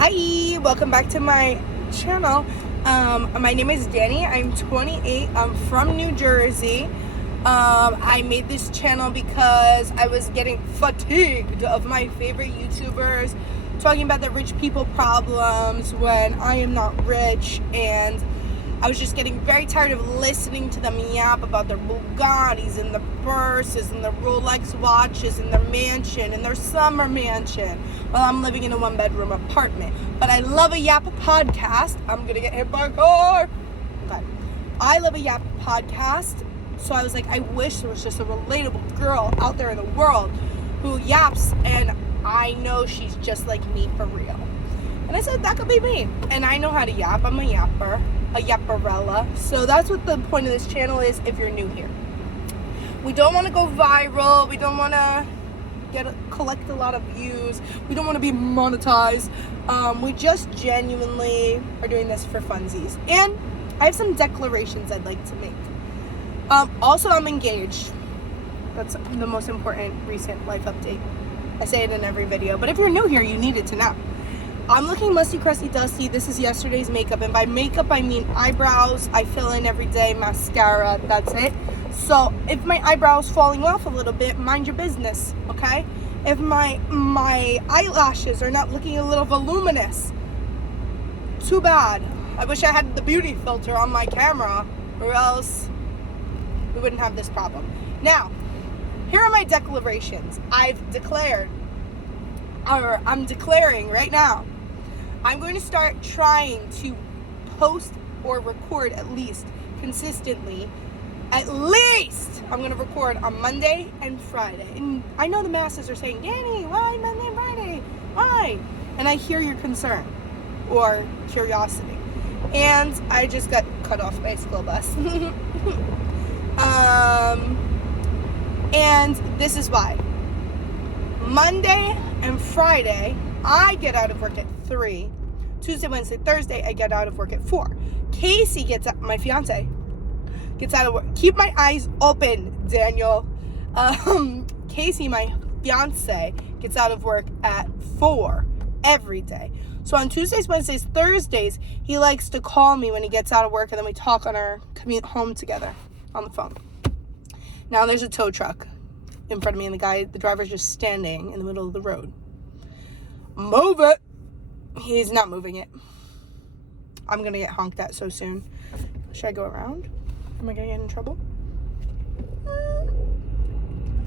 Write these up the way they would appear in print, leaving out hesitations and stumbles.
Hi, welcome back to my channel. My name is Dani. I'm 28. I'm from New Jersey. I made this channel because I was getting fatigued of my favorite YouTubers talking about the rich people problems when I am not rich, and I was just getting very tired of listening to them yap about their Bugattis and the purses and the Rolex watches and their mansion and their summer mansion while I'm living in a one-bedroom apartment. But I love a yap podcast. I'm gonna get hit by a car. Okay. I love a yap podcast. So I was like, I wish there was just a relatable girl out there in the world who yaps, and I know she's just like me for real. And I said, that could be me. And I know how to yap. I'm a yapper. A yapperella. So that's what the point of this channel is if you're new here. We don't want to go viral. We don't want to collect a lot of views. We don't want to be monetized. We just genuinely are doing this for funsies. And I have some declarations I'd like to make. Also, I'm engaged. That's the most important recent life update. I say it in every video. But if you're new here, you need it to know. I'm looking musty, crusty, dusty. This is yesterday's makeup. And by makeup, I mean eyebrows. I fill in every day, mascara, that's it. So if my eyebrows falling off a little bit, mind your business, okay? If my eyelashes are not looking a little voluminous, too bad. I wish I had the beauty filter on my camera, or else we wouldn't have this problem. Now, here are my declarations. I'm declaring right now. I'm going to start trying to post or record at least consistently. At least I'm going to record on Monday and Friday. And I know the masses are saying, Dani, why Monday and Friday? Why? And I hear your concern or curiosity. And I just got cut off by a school bus. And this is why. Monday and Friday, I get out of work at 3. Tuesday, Wednesday, Thursday, I get out of work at 4. Casey my fiance, gets out of work. Keep my eyes open, Daniel. Casey, my fiance, gets out of work at 4 every day. So on Tuesdays, Wednesdays, Thursdays, he likes to call me when he gets out of work, and then we talk on our commute home together on the phone. Now there's a tow truck in front of me, and the driver's just standing in the middle of the road. Move it. He's not moving it. I'm gonna get honked at so soon. Should I go around? Am I gonna get in trouble?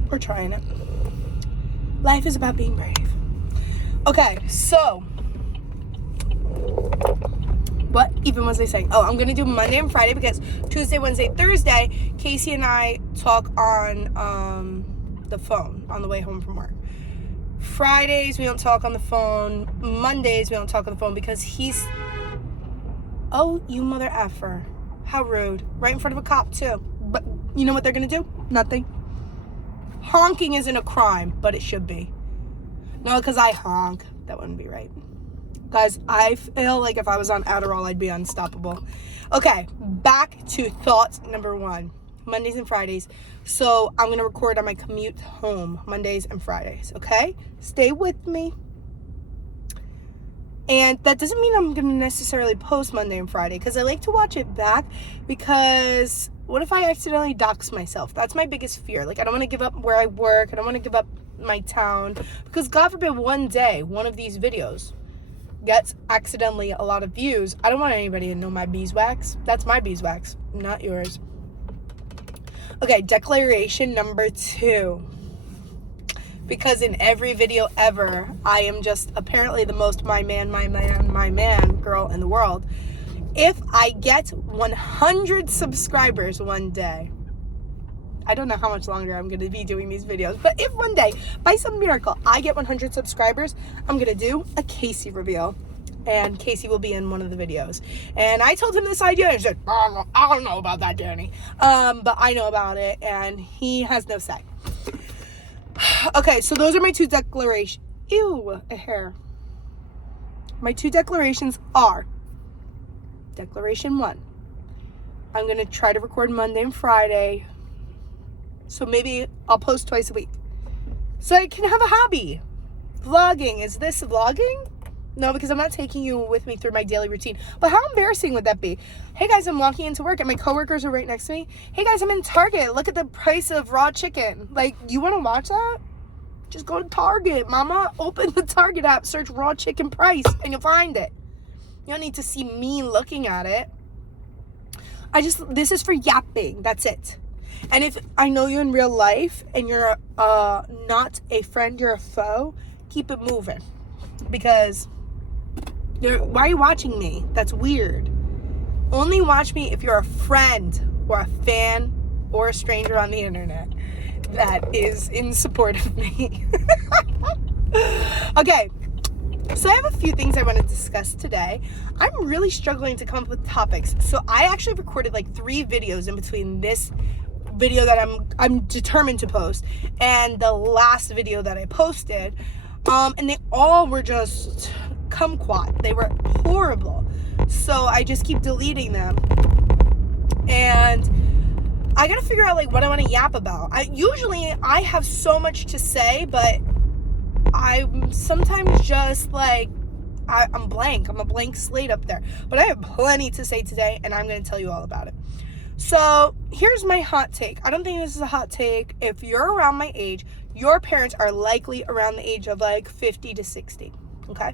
We're trying it. Life is about being brave. Okay, so what even was I saying? Oh, I'm gonna do Monday and Friday because Tuesday, Wednesday, Thursday, Casey and I talk on the phone on the way home from work. Fridays we don't talk on the phone. Mondays we don't talk on the phone because he's... Oh, you mother effer. How rude. Right in front of a cop too. But you know what they're gonna do? Nothing. Honking isn't a crime, but it should be. No, because I honk. That wouldn't be right. Guys, I feel like if I was on Adderall, I'd be unstoppable. Okay, back to thought number 1. Mondays and Fridays. So I'm going to record on my commute home Mondays and Fridays, okay? Stay with me. And that doesn't mean I'm going to necessarily post Monday and Friday because I like to watch it back, because what if I accidentally dox myself? That's my biggest fear. Like, I don't want to give up where I work. I don't want to give up my town because God forbid one day one of these videos gets accidentally a lot of views. I don't want anybody to know my beeswax. That's my beeswax, not yours. Okay, declaration number 2. Because in every video ever, I am just apparently the most my man girl in the world. If I get 100 subscribers one day, I don't know how much longer I'm going to be doing these videos, but if one day, by some miracle, I get 100 subscribers, I'm going to do a Casey reveal. And Casey will be in one of the videos. And I told him this idea, and he said, I don't know about that, Dani. But I know about it, and he has no say. Okay, so those are my 2 declarations. Ew, a hair. My 2 declarations are, declaration 1, I'm going to try to record Monday and Friday. So maybe I'll post twice a week. So I can have a hobby. Vlogging. Is this vlogging? No, because I'm not taking you with me through my daily routine. But how embarrassing would that be? Hey guys, I'm walking into work and my coworkers are right next to me. Hey guys, I'm in Target. Look at the price of raw chicken. Like, you want to watch that? Just go to Target, mama. Open the Target app, search raw chicken price, and you'll find it. You don't need to see me looking at it. This is for yapping. That's it. And if I know you in real life and you're not a friend, you're a foe, keep it moving. Because why are you watching me? That's weird. Only watch me if you're a friend or a fan or a stranger on the internet that is in support of me. Okay, so I have a few things I want to discuss today. I'm really struggling to come up with topics. So I actually recorded like 3 videos in between this video that I'm determined to post and the last video that I posted. And they all were just kumquat. They were horrible. So I just keep deleting them. And I gotta figure out like what I want to yap about. I have so much to say, but I'm sometimes just like I'm blank. I'm a blank slate up there. But I have plenty to say today, and I'm gonna tell you all about it. So here's my hot take. I don't think this is a hot take. If you're around my age, your parents are likely around the age of like 50 to 60. Okay.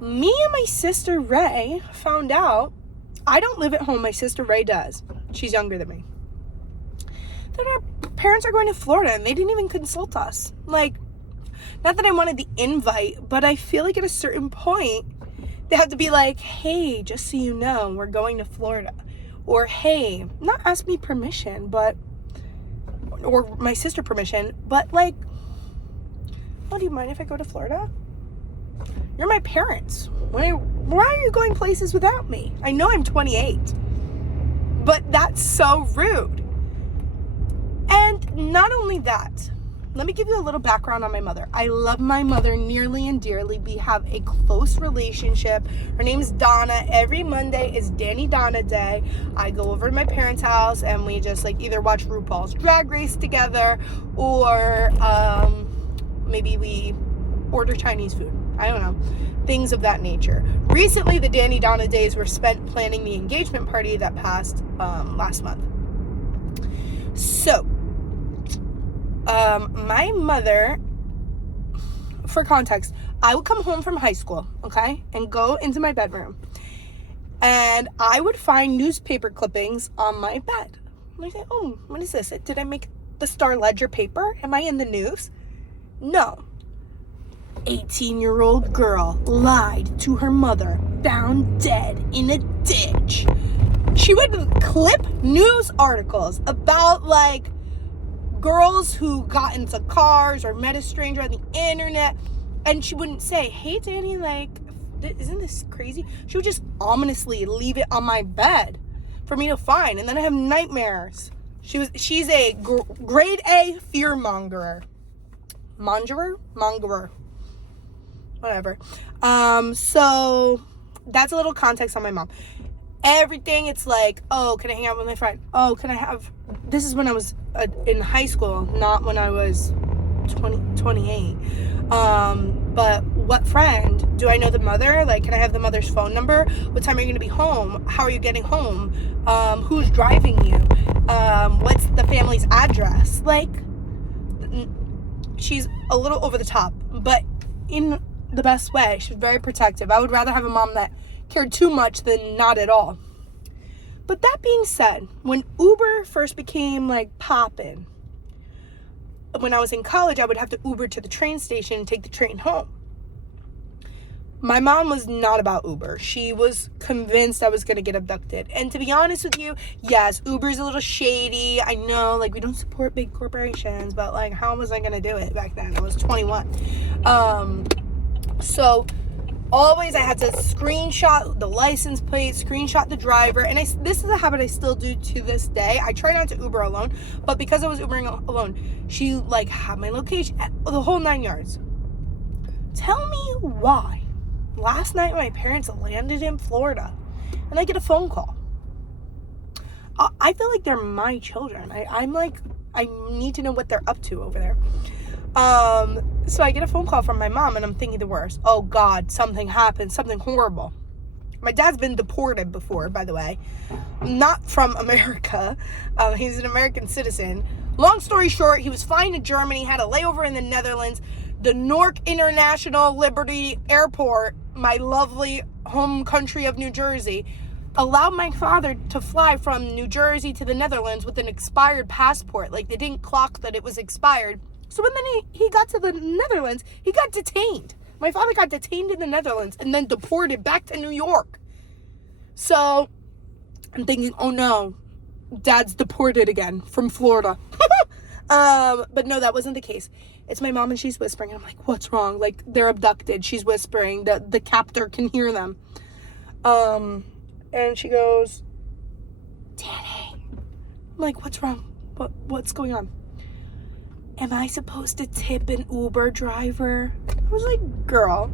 Me and my sister Ray found out I don't live at home. My sister Ray does. She's younger than me. That our parents are going to Florida and they didn't even consult us. Like, not that I wanted the invite, but I feel like at a certain point they have to be like, hey, just so you know, we're going to Florida. Or, hey, not ask me permission, or my sister permission, but like, oh, do you mind if I go to Florida? You're my parents. Why are you going places without me? I know I'm 28, but that's so rude. And not only that, let me give you a little background on my mother. I love my mother nearly and dearly. We have a close relationship. Her name is Donna. Every Monday is Danny Donna Day. I go over to my parents' house and we just like either watch RuPaul's Drag Race together or maybe we order Chinese food. I don't know. Things of that nature. Recently, the Danny Donna days were spent planning the engagement party that passed last month. So, my mother, for context, I would come home from high school, okay, and go into my bedroom, and I would find newspaper clippings on my bed. And I say, oh, what is this? Did I make the Star Ledger paper? Am I in the news? No. 18-year-old girl lied to her mother, found dead in a ditch. She would clip news articles about like girls who got into cars or met a stranger on the internet, and she wouldn't say, hey Danny, like, isn't this crazy? She would just ominously leave it on my bed for me to find, and then I have nightmares. She's a grade A fear mongerer, whatever. So that's a little context on my mom. Everything, it's like, oh, can I hang out with my friend? Oh, can I have, this is when I was in high school, not when I was 28. But what friend? Do I know the mother? Like, can I have the mother's phone number? What time are you going to be home? How are you getting home? Who's driving you? What's the family's address? Like, she's a little over the top, but in the best way. She's very protective. I would rather have a mom that cared too much than not at all. But that being said, when Uber first became like poppin', when I was in college, I would have to Uber to the train station and take the train home. My mom was not about Uber. She was convinced I was going to get abducted. And to be honest with you, yes, Uber's a little shady. I know, like, we don't support big corporations, but like, how was I going to do it back then? I was 21. So always I had to screenshot the license plate, screenshot the driver, and this is a habit I still do to this day. I try not to Uber alone, but because I was Ubering alone, she like had my location, the whole 9 yards. Tell me why last night my parents landed in Florida and I get a phone call. I feel like they're my children. I'm like, I need to know what they're up to over there. So I get a phone call from my mom, and I'm thinking the worst. Oh, God, something happened, something horrible. My dad's been deported before, by the way. Not from America. He's an American citizen. Long story short, he was flying to Germany, had a layover in the Netherlands. The Newark International Liberty Airport, my lovely home country of New Jersey, allowed my father to fly from New Jersey to the Netherlands with an expired passport. Like, they didn't clock that it was expired. So when then he got to the Netherlands, he got detained. My father got detained in the Netherlands and then deported back to New York. So I'm thinking, oh no, Dad's deported again from Florida. But no, that wasn't the case. It's my mom, and she's whispering, and I'm like, what's wrong? Like, they're abducted. She's whispering. The captor can hear them. And she goes, Dani. I'm like, what's wrong? What's going on? Am I supposed to tip an Uber driver? I was like, girl.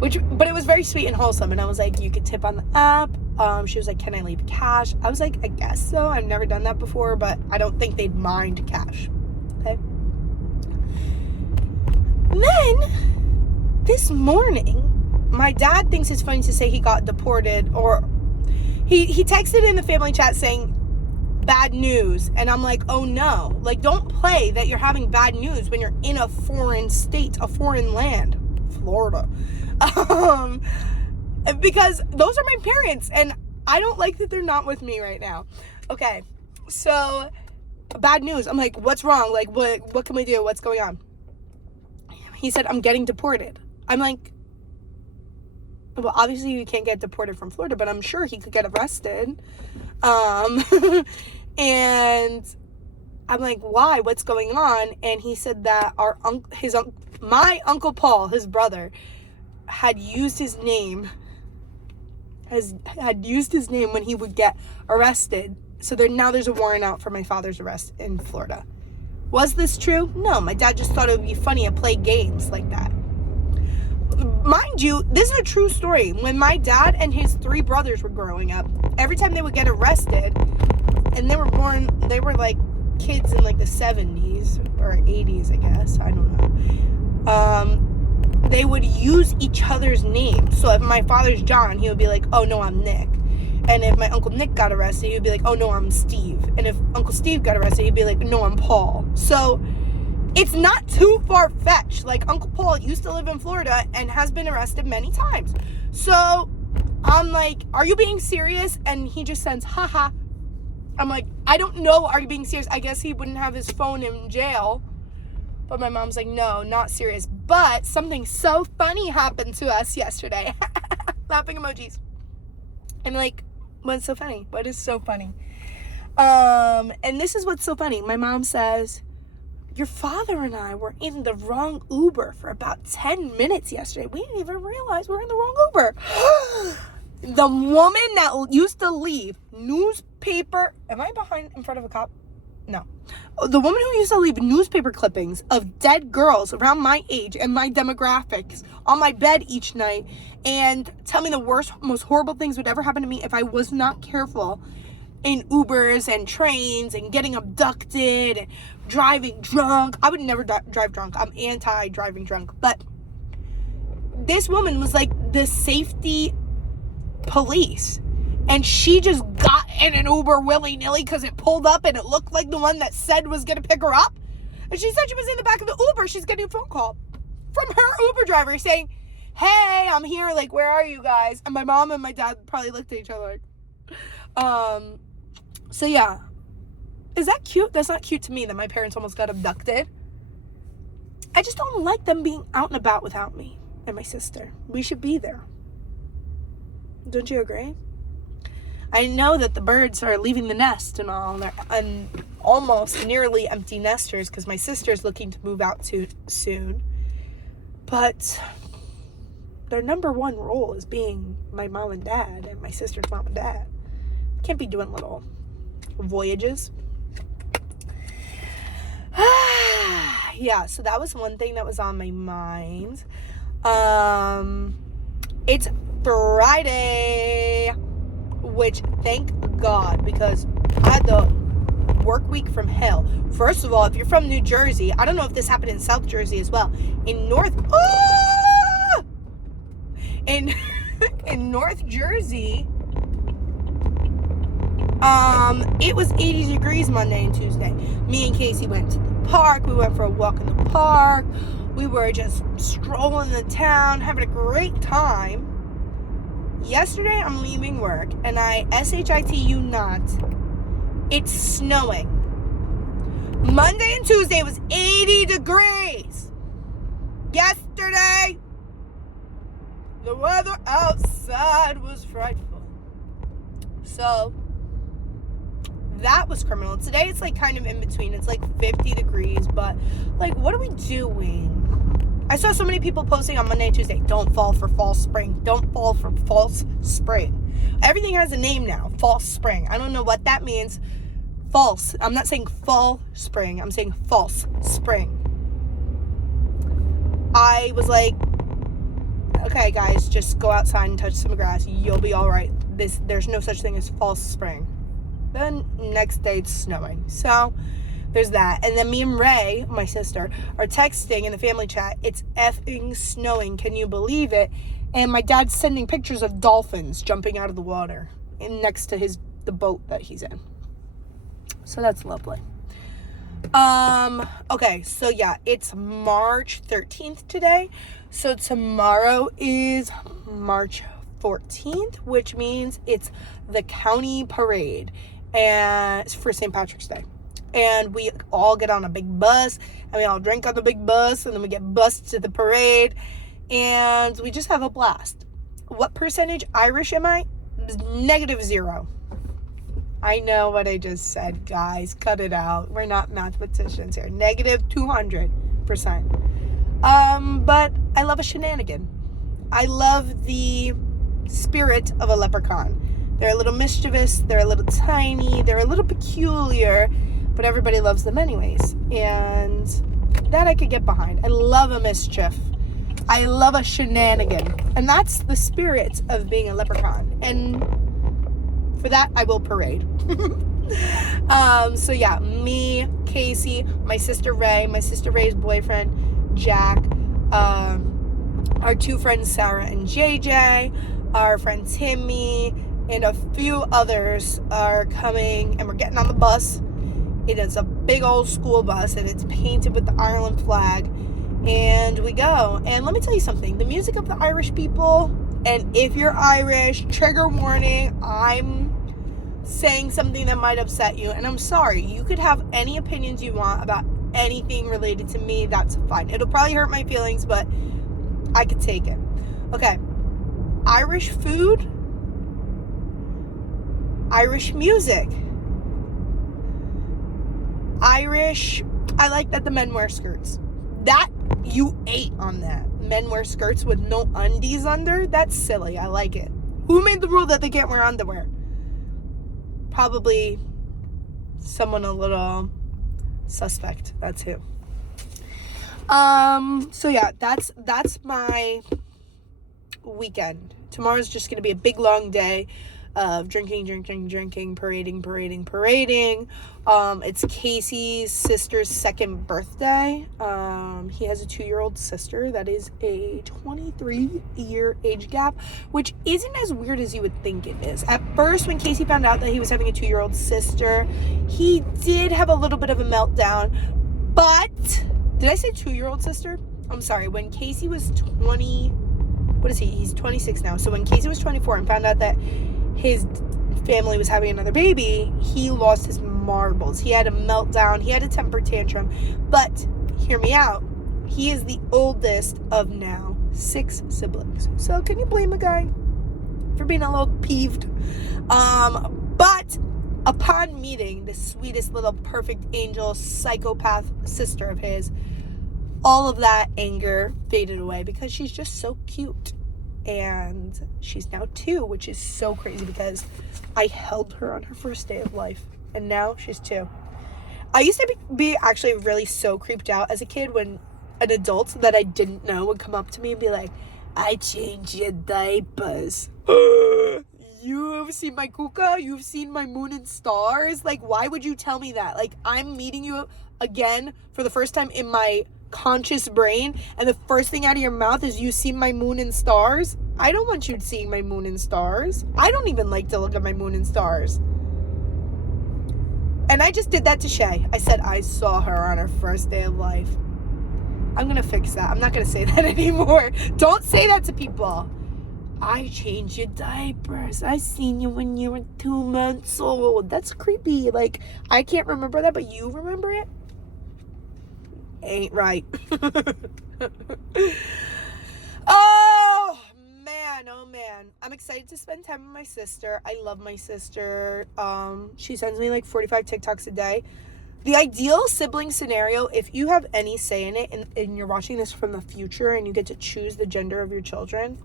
But it was very sweet and wholesome. And I was like, you could tip on the app. She was like, can I leave cash? I was like, I guess so. I've never done that before, but I don't think they'd mind cash. Okay. And then, this morning, my dad thinks it's funny to say he got deported, or he texted in the family chat saying, bad news. And I'm like, oh no. Like, don't play that you're having bad news when you're in a foreign state, a foreign land. Florida. Because those are my parents, and I don't like that they're not with me right now. Okay, so bad news. I'm like, what's wrong? Like, what can we do? What's going on? He said, I'm getting deported. I'm like, well, obviously you can't get deported from Florida, but I'm sure he could get arrested. And I'm like, why? What's going on? And he said that my Uncle Paul, his brother, had used his name when he would get arrested. So there's a warrant out for my father's arrest in Florida. Was this true? No, my dad just thought it would be funny to play games like that. Mind you, this is a true story. When my dad and his 3 brothers were growing up, every time they would get arrested, and they were like kids in like the 70s or 80s, I guess. I don't know. They would use each other's names. So if my father's John, he would be like, oh no, I'm Nick. And if my Uncle Nick got arrested, he would be like, oh no, I'm Steve. And if Uncle Steve got arrested, he'd be like, no, I'm Paul. So it's not too far-fetched. Like, Uncle Paul used to live in Florida and has been arrested many times. So I'm like, are you being serious? And he just sends, haha. I'm like, I don't know, are you being serious? I guess he wouldn't have his phone in jail. But my mom's like, no, not serious. But something so funny happened to us yesterday. Laughing emojis. I'm like, what's so funny? What is so funny? And this is what's so funny. My mom says, your father and I were in the wrong Uber for about 10 minutes yesterday. We didn't even realize we were in the wrong Uber. The woman that used to leave newspaper... Am I in front of a cop? No. The woman who used to leave newspaper clippings of dead girls around my age and my demographics on my bed each night and tell me the worst, most horrible things would ever happen to me if I was not careful in Ubers and trains and getting abducted and driving drunk. I would never drive drunk. I'm anti-driving drunk. But this woman was like the safety police. And she just got in an Uber willy-nilly because it pulled up and it looked like the one that said was going to pick her up. And she said she was in the back of the Uber. She's getting a phone call from her Uber driver saying, hey, I'm here. Like, where are you guys? And my mom and my dad probably looked at each other like, so yeah. Is that cute? That's not cute to me that my parents almost got abducted. I just don't like them being out and about without me and my sister. We should be there. Don't you agree? I know that the birds are leaving the nest and all. And almost nearly empty nesters because my sister's looking to move out soon. But their number one role is being my mom and dad and my sister's mom and dad. Can't be doing little voyages. Yeah, so that was one thing that was on my mind. It's Friday, which thank God, because I had the work week from hell. First of all, if you're from New Jersey, I don't know if this happened in South Jersey as well. In North Jersey, it was 80 degrees Monday and Tuesday. Me and Casey went to the park. We went for a walk in the park. We were just strolling the town, having a great time. Yesterday, I'm leaving work, and I SHIT you not. It's snowing. Monday and Tuesday it was 80 degrees. Yesterday, the weather outside was frightful. So, that was criminal. Today, it's like kind of in between. It's like 50 degrees, but like, what are we doing? I saw so many people posting on Monday and Tuesday, don't fall for false spring. Don't fall for false spring. Everything has a name now, false spring. I don't know what that means. False. I'm not saying fall spring. I'm saying false spring. I was like, okay, guys, just go outside and touch some grass. You'll be all right. There's no such thing as false spring. Then next day it's snowing. So there's that. And then me and Ray, my sister, are texting in the family chat. It's effing snowing. Can you believe it? And my dad's sending pictures of dolphins jumping out of the water next to the boat that he's in. So that's lovely. Okay, so yeah, it's March 13th today. So tomorrow is March 14th, which means it's the county parade. And it's for St. Patrick's Day. And we all get on a big bus, and we all drink on the big bus, and then we get bused to the parade, and we just have a blast. What percentage Irish am I? -0. I know what I just said, guys. Cut it out. We're not mathematicians here. -200%. But I love a shenanigan. I love the spirit of a leprechaun. They're a little mischievous, they're a little tiny, they're a little peculiar, but everybody loves them anyways. And that I could get behind. I love a mischief. I love a shenanigan. And that's the spirit of being a leprechaun. And for that, I will parade. So yeah, me, Casey, my sister Ray's boyfriend, Jack, our two friends, Sarah and JJ, our friend Timmy, and a few others are coming, and we're getting on the bus. It is a big old school bus, and it's painted with the Ireland flag, and we go. And let me tell you something, the music of the Irish people, and if you're Irish, trigger warning, I'm saying something that might upset you, and I'm sorry, you could have any opinions you want about anything related to me, that's fine. It'll probably hurt my feelings, but I could take it. Okay, Irish food, Irish music, Irish, I like that the men wear skirts. That, you ate on that. Men wear skirts with no undies under? That's silly. I like it. Who made the rule that they can't wear underwear? Probably someone a little suspect. That's who. So yeah, that's my weekend. Tomorrow's just gonna be a big long day of drinking, parading. It's Casey's sister's second birthday. He has a 2-year-old sister that is a 23-year age gap, which isn't as weird as you would think it is. At first, when Casey found out that he was having a 2-year-old sister, he did have a little bit of a meltdown. But, did I say 2-year-old sister? I'm sorry, when Casey was 20, what is he? He's 26 now. So when Casey was 24 and found out that his family was having another baby, he lost his marbles. He had a meltdown. He had a temper tantrum. But hear me out. He is the oldest of now 6 siblings. So can you blame a guy for being a little peeved? But upon meeting the sweetest little perfect angel psychopath sister of his, all of that anger faded away because she's just so cute. And she's now 2, which is so crazy because I held her on her first day of life, and now she's 2. I used to be actually really so creeped out as a kid when an adult that I didn't know would come up to me and be like, I changed your diapers. you've seen my kuka, you've seen my moon and stars. Like, why would you tell me that? Like, I'm meeting you again for the first time in my conscious brain, and the first thing out of your mouth is you see my moon and stars. I don't want you seeing my moon and stars. I don't even like to look at my moon and stars. And I just did that to Shay. I said I saw her on her first day of life. I'm gonna fix that. I'm not gonna say that anymore. Don't say that to people. I changed your diapers. I seen you when you were 2 months old. That's creepy. Like, I can't remember that, but you remember it? Ain't right. Oh man. I'm excited to spend time with my sister. I love my sister. She sends me like 45 TikToks a day. The ideal sibling scenario, if you have any say in it, and you're watching this from the future and you get to choose the gender of your children,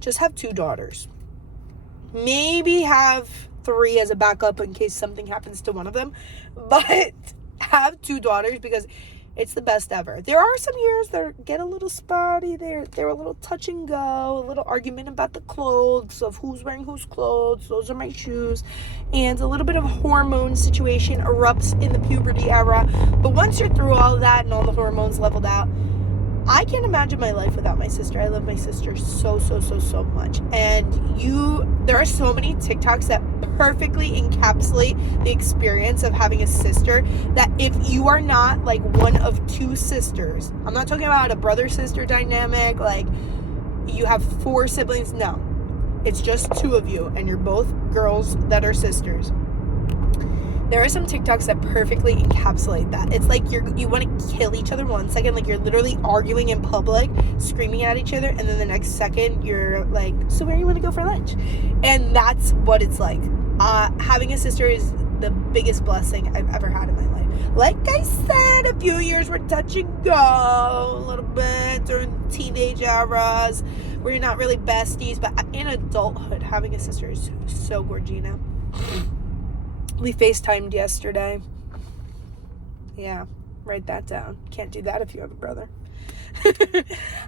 just have 2 daughters. Maybe have 3 as a backup in case something happens to one of them. But have 2 daughters because it's the best ever. There are some years that get a little spotty. They're a little touch and go, a little argument about the clothes of who's wearing whose clothes. Those are my shoes. And a little bit of a hormone situation erupts in the puberty era. But once you're through all of that and all the hormones leveled out, I can't imagine my life without my sister. I love my sister so much. And there are so many TikToks that perfectly encapsulate the experience of having a sister, that if you are not like one of 2 sisters, I'm not talking about a brother-sister dynamic, like you have 4 siblings. No, it's just 2 of you and you're both girls that are sisters. There are some TikToks that perfectly encapsulate that. It's like you want to kill each other 1 second, like you're literally arguing in public, screaming at each other, and then the next second you're like, so where do you want to go for lunch? And that's what it's like. Having a sister is the biggest blessing I've ever had in my life. Like I said, a few years were touch and go a little bit during teenage eras where you're not really besties, but in adulthood, having a sister is so gorgina. We FaceTimed yesterday. Yeah, write that down. Can't do that if you have a brother.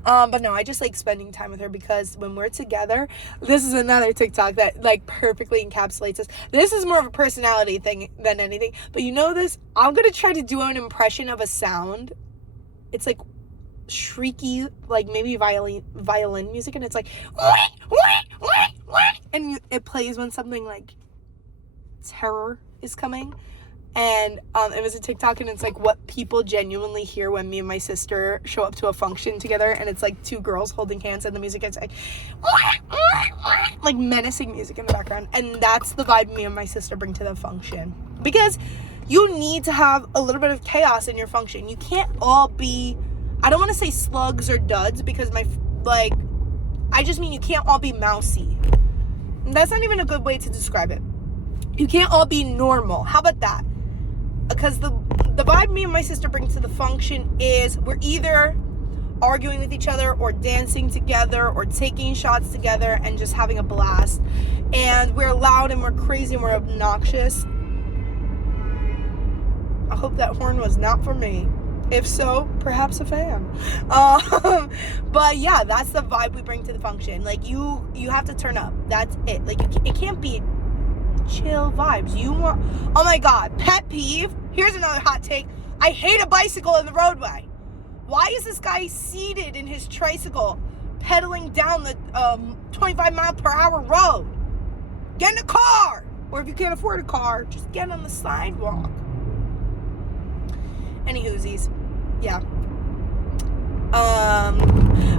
But no, I just like spending time with her because when we're together, this is another TikTok that like perfectly encapsulates us. This is more of a personality thing than anything. But you know this? I'm going to try to do an impression of a sound. It's like shrieky, like maybe violin music, and it's like and it plays when something like terror is coming. And it was a TikTok, and it's like what people genuinely hear when me and my sister show up to a function together, and it's like 2 girls holding hands, and the music is like menacing music in the background. And that's the vibe me and my sister bring to the function, because you need to have a little bit of chaos in your function. You can't all be, I don't want to say slugs or duds, because I just mean you can't all be mousy. And that's not even a good way to describe it. You can't all be normal. How about that? Because the vibe me and my sister bring to the function is we're either arguing with each other or dancing together or taking shots together and just having a blast. And we're loud and we're crazy and we're obnoxious. I hope that horn was not for me. If so, perhaps a fan. But yeah, that's the vibe we bring to the function. Like you have to turn up. That's it. Like it can't be chill vibes. You want, oh my god, pet peeve. Here's another hot take. I hate a bicycle in the roadway. Why is this guy seated in his tricycle pedaling down the 25 mile per hour road? Get in a car, or if you can't afford a car, just get on the sidewalk. Any hoosies. Yeah.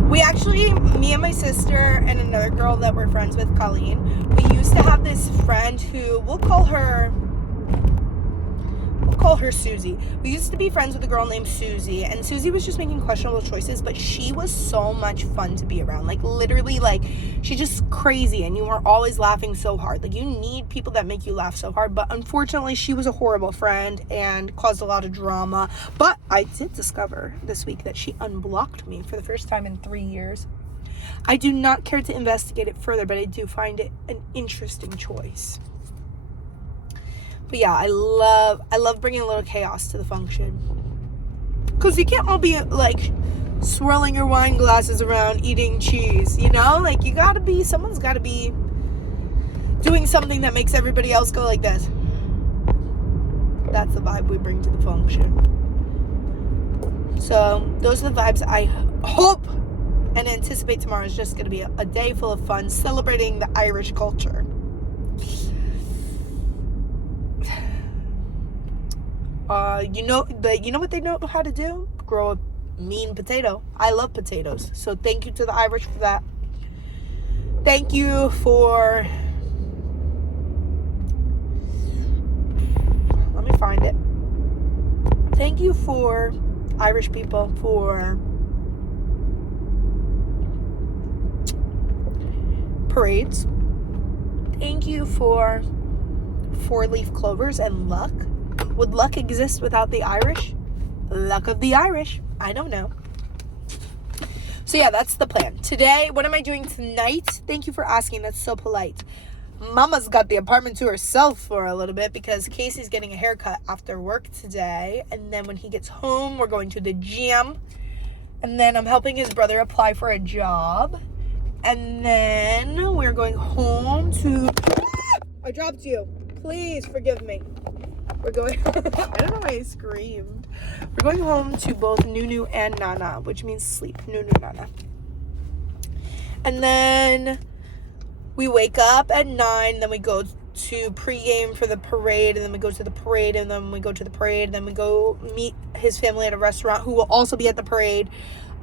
We actually, me and my sister and another girl that we're friends with, Colleen, we used to have this friend who, we'll call her Susie. We used to be friends with a girl named Susie, and Susie was just making questionable choices, but she was so much fun to be around. Like literally, like she's just crazy, and you were always laughing so hard. Like you need people that make you laugh so hard. But unfortunately, she was a horrible friend and caused a lot of drama. But I did discover this week that she unblocked me for the first time in 3 years. I do not care to investigate it further, but I do find it an interesting choice. But yeah, I love bringing a little chaos to the function. Because you can't all be like swirling your wine glasses around eating cheese, you know? Like someone's got to be doing something that makes everybody else go like this. That's the vibe we bring to the function. So those are the vibes I hope and anticipate tomorrow is just going to be a day full of fun, celebrating the Irish culture. You know what they know how to do? Grow a mean potato. I love potatoes. So thank you to the Irish for that. Thank you for... Let me find it. Thank you for Irish people for parades. Thank you for 4-leaf clovers and luck. Would luck exist without the Irish? Luck of the Irish. I don't know. So yeah, that's the plan. Today, what am I doing tonight? Thank you for asking. That's so polite. Mama's got the apartment to herself for a little bit because Casey's getting a haircut after work today. And then when he gets home, we're going to the gym. And then I'm helping his brother apply for a job. And then we're going home to... I dropped you. Please forgive me. We're going... I don't know why I screamed. We're going home to both Nunu and Nana, which means sleep. Nunu, Nana. And then we wake up at 9. Then we go to pregame for the parade. And then we go to the parade. And then we go to the parade. And then we go meet his family at a restaurant who will also be at the parade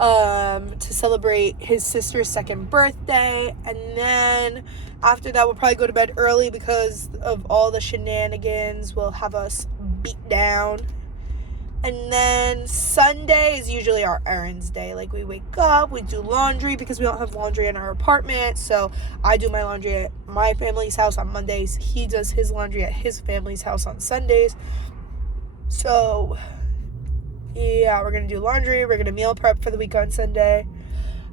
to celebrate his sister's 2nd birthday. And then after that, we'll probably go to bed early because of all the shenanigans will have us beat down. And then Sunday is usually our errands day. Like, we wake up, we do laundry because we don't have laundry in our apartment. So I do my laundry at my family's house on Mondays. He does his laundry at his family's house on Sundays. So yeah, we're going to do laundry. We're going to meal prep for the week on Sunday.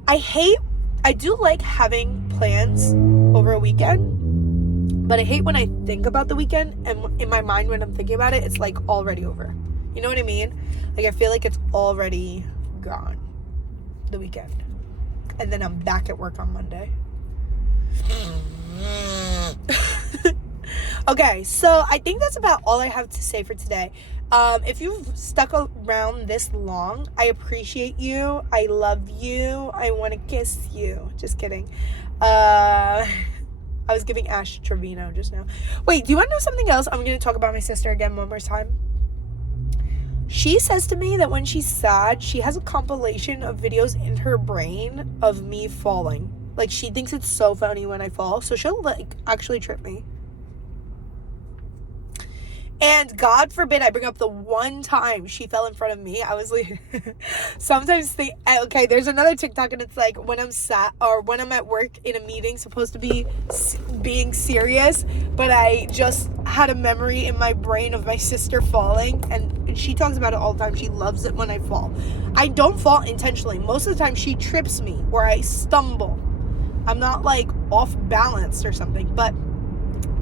I do like having plans over a weekend, but I hate when I think about the weekend and in my mind when I'm thinking about it, it's like already over. You know what I mean? Like, I feel like it's already gone, the weekend. And then I'm back at work on Monday. Okay, so I think that's about all I have to say for today. If you've stuck around this long, I appreciate you. I love you. I want to kiss you. Just kidding. I was giving Ash Trevino just now. Wait, do you want to know something else? I'm going to talk about my sister again one more time. She says to me that when she's sad, she has a compilation of videos in her brain of me falling. Like, she thinks it's so funny when I fall. So she'll, like, actually trip me. And God forbid I bring up the one time she fell in front of me. I was like, sometimes okay, there's another TikTok and it's like when I'm sad or when I'm at work in a meeting supposed to be being serious, but I just had a memory in my brain of my sister falling, and she talks about it all the time. She loves it when I fall. I don't fall intentionally. Most of the time she trips me or I stumble. I'm not like off balance or something, but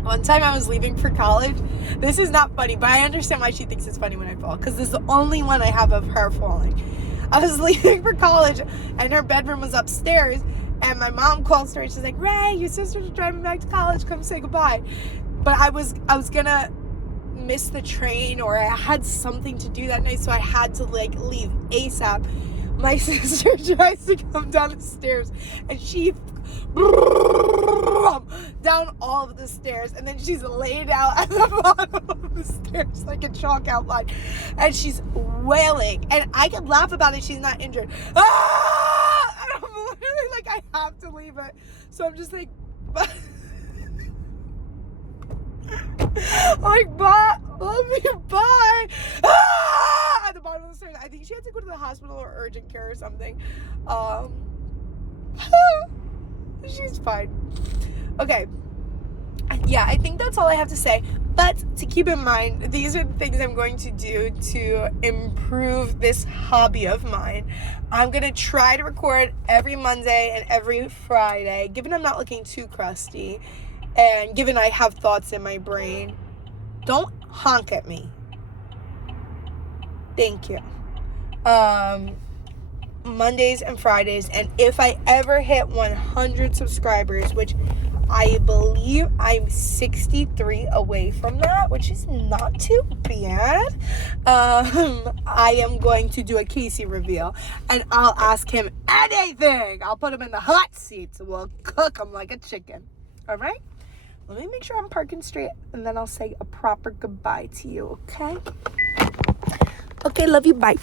one time I was leaving for college. This is not funny, but I understand why she thinks it's funny when I fall, because this is the only one I have of her falling. I was leaving for college, and her bedroom was upstairs, and my mom calls her, and she's like, Ray, your sister's driving back to college. Come say goodbye. But I was gonna miss the train, or I had something to do that night, so I had to, like, leave ASAP. My sister tries to come down the stairs, and she down all of the stairs, and then she's laid out at the bottom of the stairs like a chalk outline, and she's wailing, and I can laugh about it. She's not injured. And I'm literally like, I have to leave it, so I'm just like, I'm like, bye, love you, bye. At the bottom of the stairs. I think she had to go to the hospital or urgent care or something. She's fine. Okay. Yeah, I think that's all I have to say. But to keep in mind, these are the things I'm going to do to improve this hobby of mine. I'm going to try to record every Monday and every Friday, given I'm not looking too crusty, and given I have thoughts in my brain. Don't honk at me. Thank you. Mondays and Fridays. And if I ever hit 100 subscribers, which I believe I'm 63 away from that, which is not too bad, I am going to do a Casey reveal, and I'll ask him anything. I'll put him in the hot seat, so we'll cook him like a chicken. All right? Let me make sure I'm parking straight, and then I'll say a proper goodbye to you, okay? Okay, love you, bye.